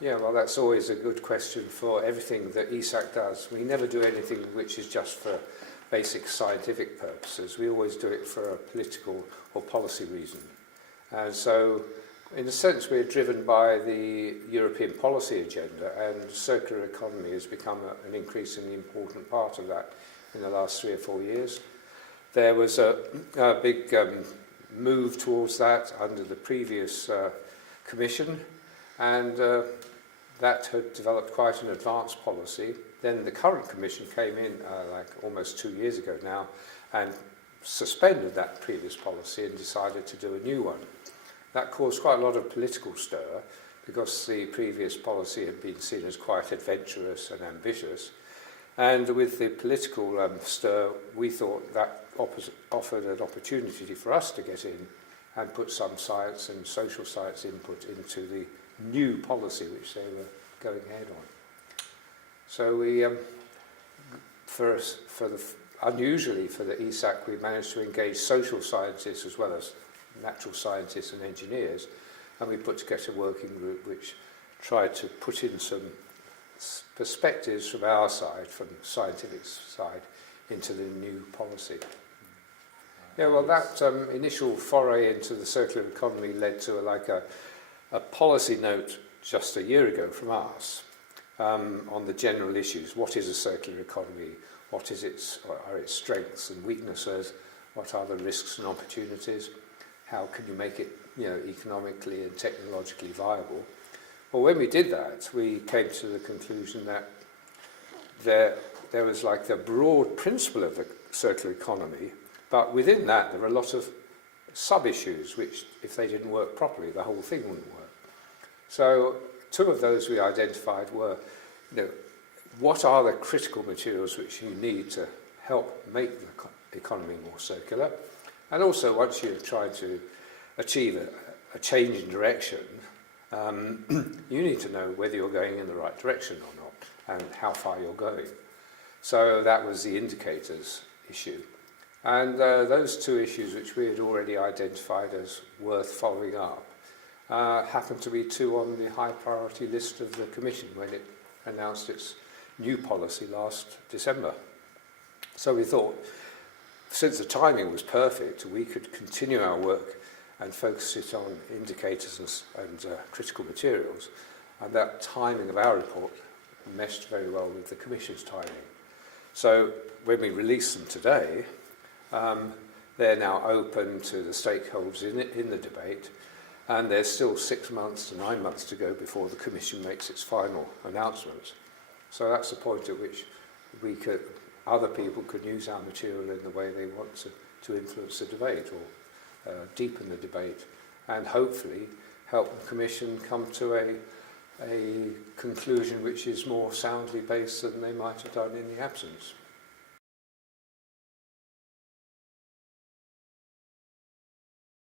Yeah, well, that's always a good question for everything that EASAC does. We never do anything which is just for basic scientific purposes. We always do it for a political or policy reason. And so, in a sense, we're driven by the European policy agenda, and circular economy has become an increasingly important part of that in the last 3 or 4 years. There was a big move towards that under the previous Commission, and that had developed quite an advanced policy. Then the current Commission came in like almost 2 years ago now and suspended that previous policy and decided to do a new one. That caused quite a lot of political stir because the previous policy had been seen as quite adventurous and ambitious. And with the political stir, we thought that offered an opportunity for us to get in and put some science and social science input into the new policy which they were going ahead on. So we, unusually for the EASAC, we managed to engage social scientists as well as natural scientists and engineers, and we put together a working group which tried to put in some perspectives from our side, from the scientific side, into the new policy. Yeah, well, that initial foray into the circular economy led to a policy note just a year ago from us on the general issues. What is a circular economy? What is are its strengths and weaknesses? What are the risks and opportunities? How can you make it, economically and technologically viable? Well, when we did that, we came to the conclusion that there was like the broad principle of the circular economy, but within that there were a lot of sub-issues which, if they didn't work properly, the whole thing wouldn't work. So 2 of those we identified were, what are the critical materials which you need to help make the economy more circular? And also, once you're trying to achieve a change in direction, you need to know whether you're going in the right direction or not, and how far you're going. So that was the indicators issue. And those 2 issues which we had already identified as worth following up happened to be 2 on the high priority list of the Commission when it announced its new policy last December. So we thought, since the timing was perfect, we could continue our work and focus it on indicators and critical materials, and that timing of our report meshed very well with the Commission's timing. So when we release them today, they're now open to the stakeholders in the debate, and there's still 6 months to 9 months to go before the Commission makes its final announcements. So that's the point at which other people could use our material in the way they want to influence the debate or deepen the debate, and hopefully help the Commission come to a conclusion which is more soundly based than they might have done in the absence.